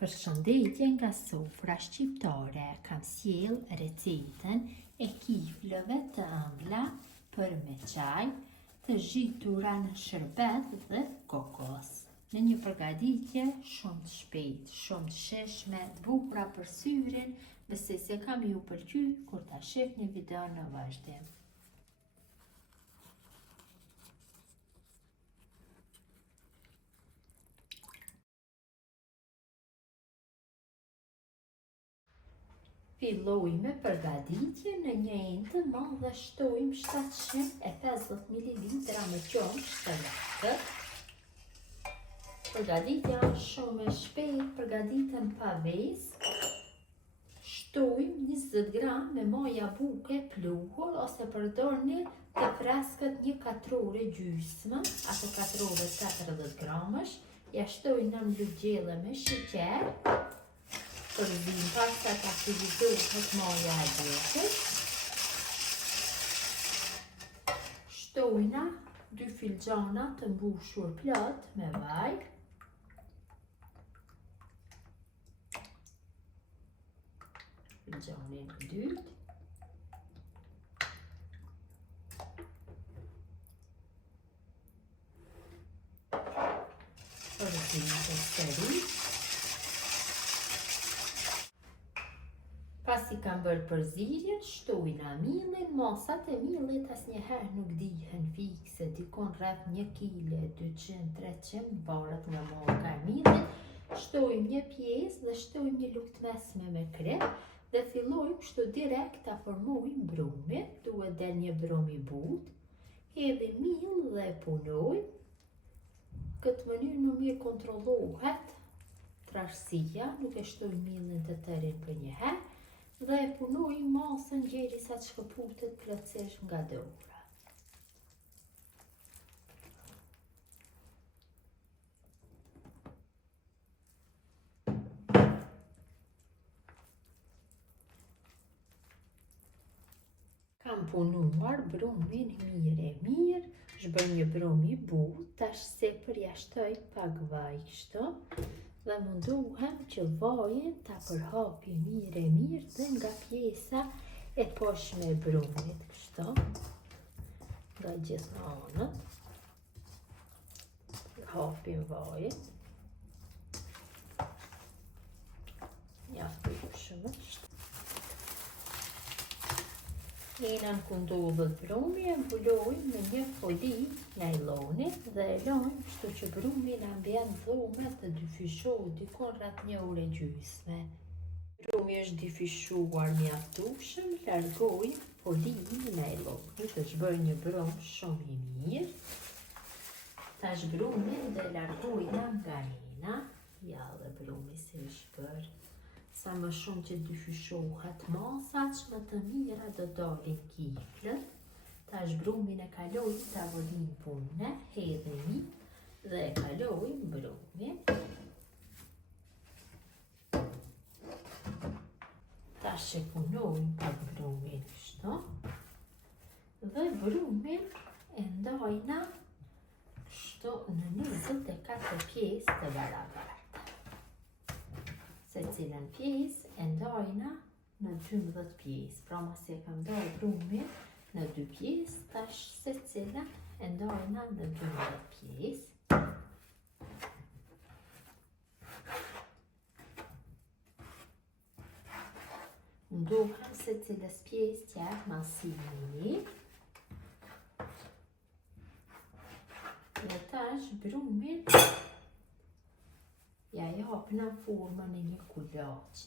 Përshëndetje nga sofra shqiptare, kam sjell recetën e kiflëve të ëmbla për me çaj, të zhitura në sherbet dhe kokos. Në një përgatitje shumë të shpejtë, shumë të shijshme, të bukura për syrin, besoj se kam ju pëlqy kur ta shihni videon në vazhdim. Fillojmë me përgatitje. Në një enë të madhe shtojmë 750 ml me qumësht të latë. Përgatitja është shumë e shpejtë, përgatiten pa vezë. Shtojmë 20 gram me moja buke pluhur ose përdorni të freskët një katrore gjysmë, ato katrore 40 gramësh. Ja shtojmë në luggjelle me sheqer. Përzim pasta të aktivizohet moja e bukës. Shtojna 2 filxhana të mbushur plot me vaj. Filxhanin e dytë. Përzim të sërish. Pasi kam bërë përzirjen, shtojna millin. Masat e millit asnjëherë nuk dihen fikse, dikon rreth 1 kg, 200-300 varet nga moka e millit. Shtojmë një pjesë dhe shtojmë një lugë mesme me krem dhe fillojmë kështu direkt ta formojmë brumin. Duhet del një brum i butë. Hedhim mill dhe e punojmë. Këtë mënyrë më mirë kontrollohet trashësia, nuk e shtojmë millin të tërin për një herë. Dhe e punojmë masën derisa të shkëputet plotësisht nga dora. Kam punuar brumin mirë, zhbër një brum i butë, tash sipër ja shtoj pak vaj kështu. Dhe munduhem që vajin ta përhapi mirë dhe nga pjesa e poshtme e brumit, kështu, nga gjithë anët. Hapim vajin. Mjaftueshëm është. Enën ku ndodhet brumi e mbulojmë me një foli najloni dhe e lajmë kështu që brumi në ambient dhomet të dyfishohet dikon rreth 1 orë e gjysmë. Brumi është dyfishuar mjaftueshëm, largojmë folin najloni të zhbër një brum shumë i mirë. Tash brumin dhe largojna nga ena, ja dhe brumi si është bërë. Sa më shumë që dyfishohet masa, që më të mira do dalin kiflët. Tash brumin e kalojmë tavolin pune, hedhemi dhe e kalojmë brumin. Tash e punojmë pak brumin kështu. Dhe brumin e ndajna kështu në 24 pjesë të barabarta. Se cilën pjesë e ndajna në 12 pjesë. Pra masi e kam ndajë brumin në 2 pjesë, tash se cilën e ndajna në 12 pjesë. Ndohem se cilës pjesë tjerë masimi. Dhe tash brumin ja japna formën e një kulaçi.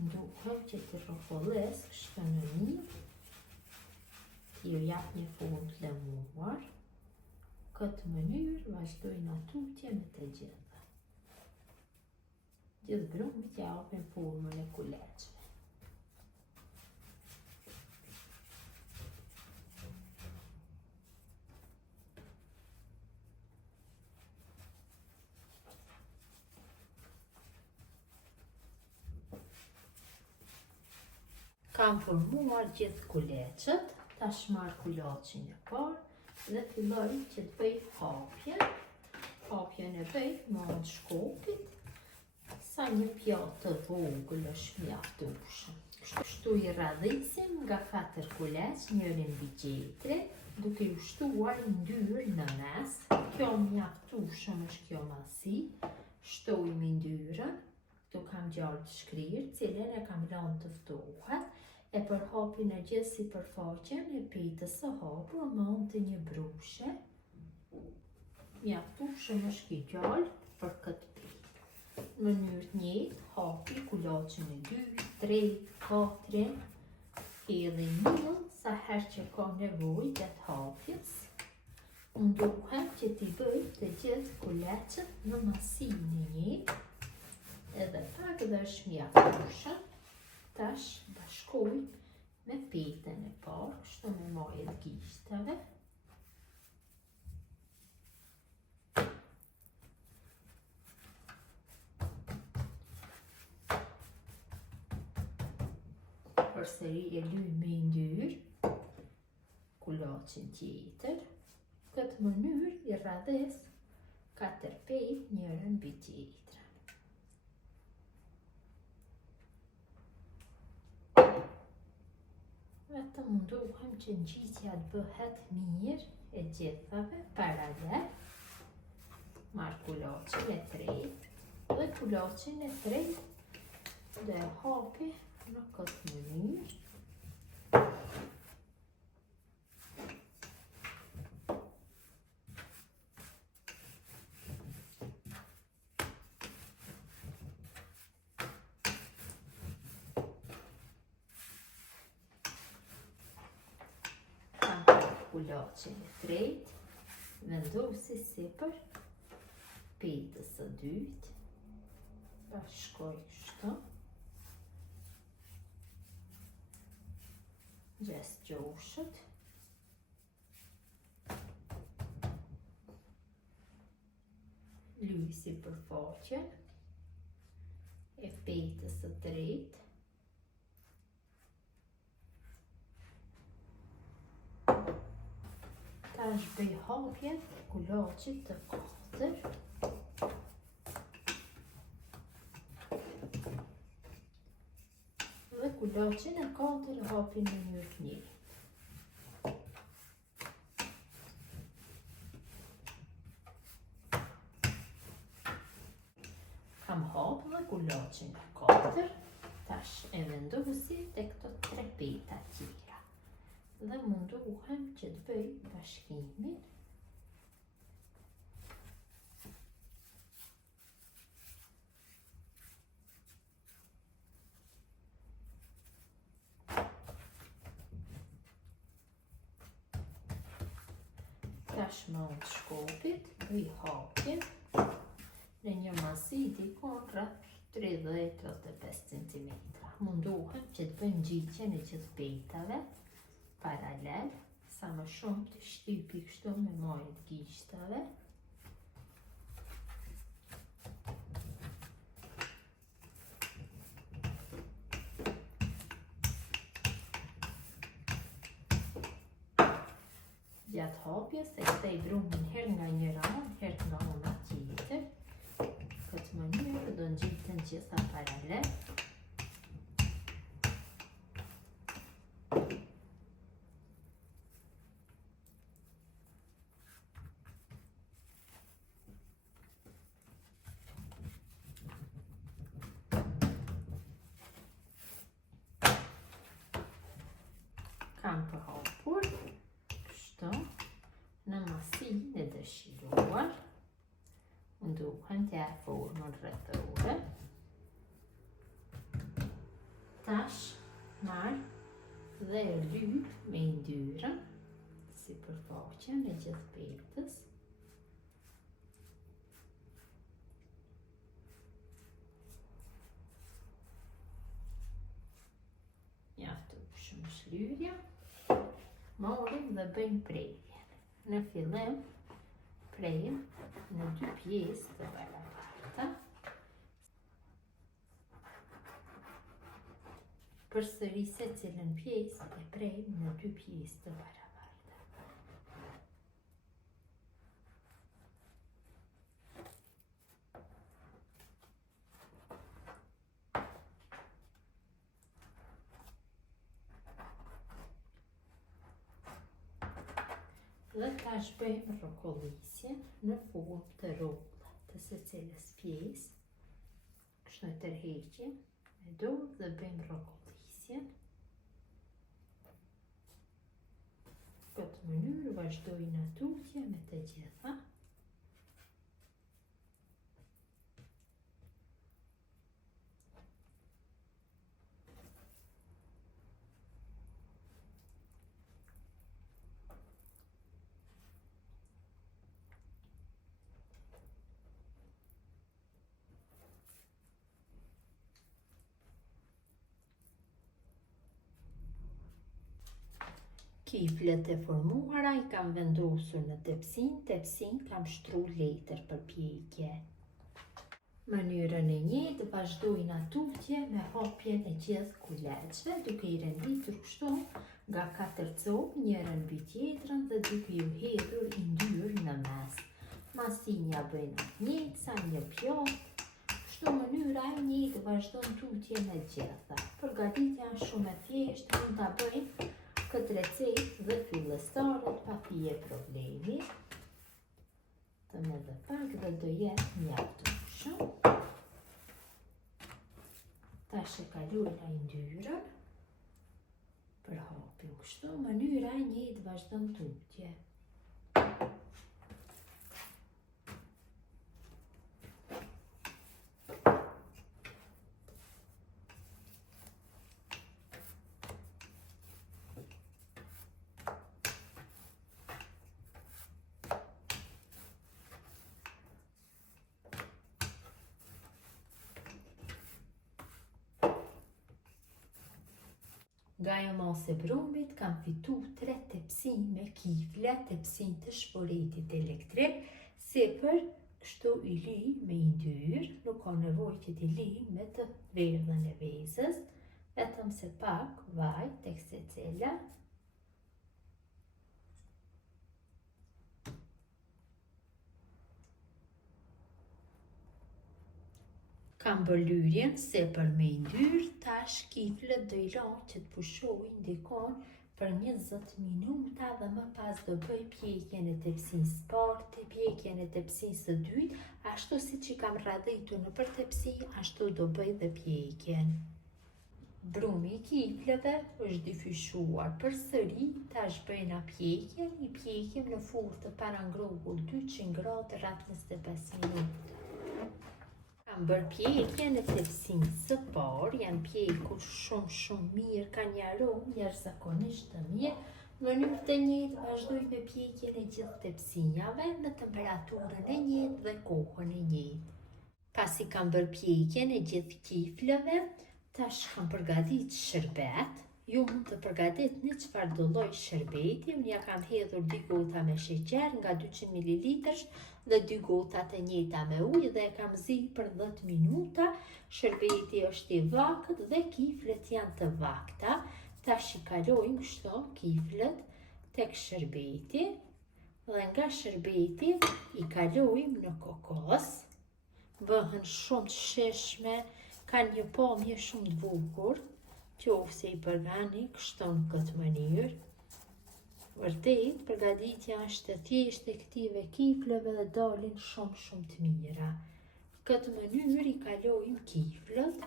Ndohem që të rrofullos kështu në mirë, t'ju jap një formë të lëmuar. Këtë mënyrë vazhdojnë tutje me të gjitha. Gjithë brumit ja japin formën e kulaçive. Kam formuar gjithë kuleçët, tash marr kulaçin e parë dhe filloj që të bëj hapjen. Hapjen e bëj me anë shkopit sa një pjatë të vogël është mjaftueshëm. Kështu i radhisim nga 4 kuleç njërin mbi tjetrin, duke ju shtuar ndyrë në mes. Kjo mjaftueshëm është kjo masi. Shtojmë ndyrën. Këtu kam gjallë të shkrirë, cilën e kam lënë të ftohet. E përhapi në gjithë sipërfaqen e petës së hapur mund të një brushe. Mjaftueshëm është ky gjallë për këtë petë. Në mënyrë të njëjtë, hapi kulaçin e 2, 3, 4, edhe 1 sa herë që ka nevojë gjatë hapjes. Mundohem që t'i bëj të gjithë kuleçet në masinë e njëjtë, edhe pak dhe është mjaftueshëm. Tash bashkoj me petën e parë, kështu me majën gishtave. Përsëri e lyj me ndyrë kulaçin tjetër. Këtë mënyrë i radhis 4 petë njërën mbi tjetrën. Vetëm mundohem që ngjitja të bëhet mirë e gjithave paralel. Marr kulaçin e tretë dhe kulaçin e tretë dhe hapi në këtë mënyrë. Kulaçin e tretë, vendosi sipër petës së dytë, bashkoj kështu, gjes gjoshët, lyj sipërfaqen e petës së tretë, tash bëj hapjen e kulaçit të katër. Dhe kulaçin e katër e hapi në mënyrë të njëjtë. Kam hapur dhe kulaçin e katër, tash e vendosi tek këto 3 peta tjera. Dhe mundohem që të bëj bashkimin. Tash me anë të shkopit, bëj hapjen në një masi dikon rreth 30-35 cm. Mundohem që të bëj ngjitjen e gjithë petave paralel, sa më shumë të shtypi kështu me majën të gishtave. Gjatë hapjes e kthej brumin herë nga njëra anë, herë nga ana tjetër. Këtë mënyrë do ngjiten gjitha paralel. Kam përhapur kështu në masinë e dëshiruar. Mundohem t'ja formën rrethore. Tash marr dhe e lyj me ndyrën sipërfaqen e gjithë petës. Mjaftueshëm është lyerja. Marrim dhe bëjmë prerjen. Në fillim, prejmë në 2 pjesë të barabarta. Përsëri secilën pjesë e prejmë në 2 pjesë të barabarta. Dhe tash bëjmë rokollisjen në formë të rrolla të secilës pjesë. Kështu e tërheqim me dorë dhe bëjmë rokollisjen. Në këtë mënyrë vazhdojnë tutje me të gjitha. Kiflet e formuara I kam vendosur në tepsin kam shtru letër për pjekje. Mënyrën e njëjtë vazhdojnë tutje me hapjen e gjithë kuleçve, duke I renditur kështu nga 4 copë njërën mbi tjetrën dhe duke ju hedhur I ndyrë në mes. Masinja bëjnë njëjtë sa një pjatë, kështu mënyra e njëjtë vazhdon tutje me gjitha. Përgatitja është shumë e thjeshtë, mund ta bëjnë këtë recetë dhe fillestarët pa fije problemi. Të me dhe pak dhe do jetë mjaftueshëm. Tash e kalojna I ndyrën për hapim kështu, mënyra e njëjtë vazhdon tutje. Nga ajo mos e brumit kam fitu 3 tepsin me kifle, tepsin të shporetit elektrik, sipër kështu I li me I ndyrë, nuk ka nevojë që t'i li me të verdhën e vezës, vetëm se pak vaj tek secila. Kam bërë lyrjen sipër me I ndyrë, tash kiflet do I laj që të pushojnë dikon për 20 minuta dhe më pas do bëj pjekjen e tepsisë së parë, pjekjen e tepsisë së dytë, ashtu siç I kam radhitur nëpër tepsi, ashtu do bëj dhe pjekjen. Brumi I kifleve është dyfyshuar përsëri, tash bëjna pjekjen, I pjekim në furrë të parangrohull 200 gradë rreth 25 minuta. Kam bërë pjekjen e tepsisë së parë, janë pjekur shumë mirë, kanë një aromë jashtëzakonisht të mirë. Në mënyrë të njëjtë vazhdoj me pjekjen e gjithë tepsinjave në temperaturën e njëjtë dhe kohën e njëjtë. Pasi kam bërë pjekjen e gjithë kifleve, tash kam përgatitur shërbet. Ju mund të përgatitni çfarë do lloj shërbeti. Unë ja kam hedhur 2 gota me sheqer nga 200 ml dhe 2 gota të njëjta me ujë dhe e kam zi për 10 minuta. Shërbeti është I vakët dhe kiflet janë të vakta. Tash I kalojmë kështu kiflet tek shërbeti dhe nga shërbeti I kalojmë në kokos. Bëhen shumë të shishme, kanë një pamje shumë të bukur. Qofse I përgani kështu në këtë mënyrë. Vërtet, përgatitja është e thjeshtë e këtyre kifleve dhe dalin shumë të mira. Në këtë mënyrë I kalojmë kiflet.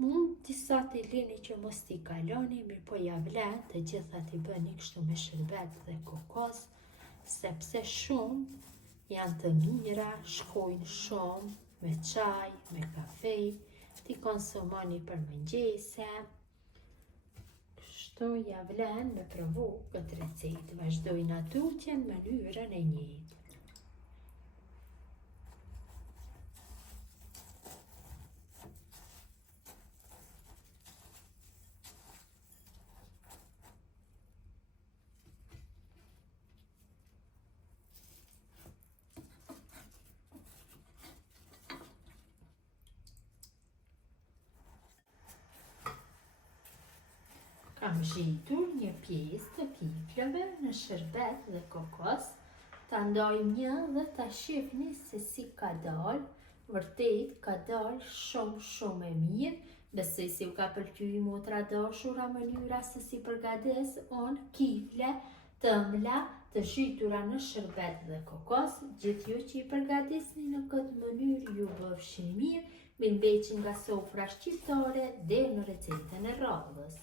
Mund disa t'i lini që mos t'i kaloni, mirë po ja vlen të gjitha t'i bëni kështu me shërbet dhe kokos, sepse shumë janë të mira, shkojnë shumë me çaj, me kafe, t'i konsumoni për mëngjese. Kështu ja vlen me provu këtë recetë, vazhdojnë tutje në mënyrën e njëjtë. Kam zhitur një pjesë të kifleve në shërbet dhe kokos, ta ndajmë një dhe ta shihni se si ka dalë. Vërtet ka dalë shumë e mirë. Besoj se u ka pëlqyer motra dashura mënyra se si përgatis unë kifle të ëmbla, të shitura në shërbet dhe kokos. Gjithë ju që i përgatisni në këtë mënyrë ju bëfshin mirë, me mbeqin nga sofra shqiptare dhe në recetën e radhës.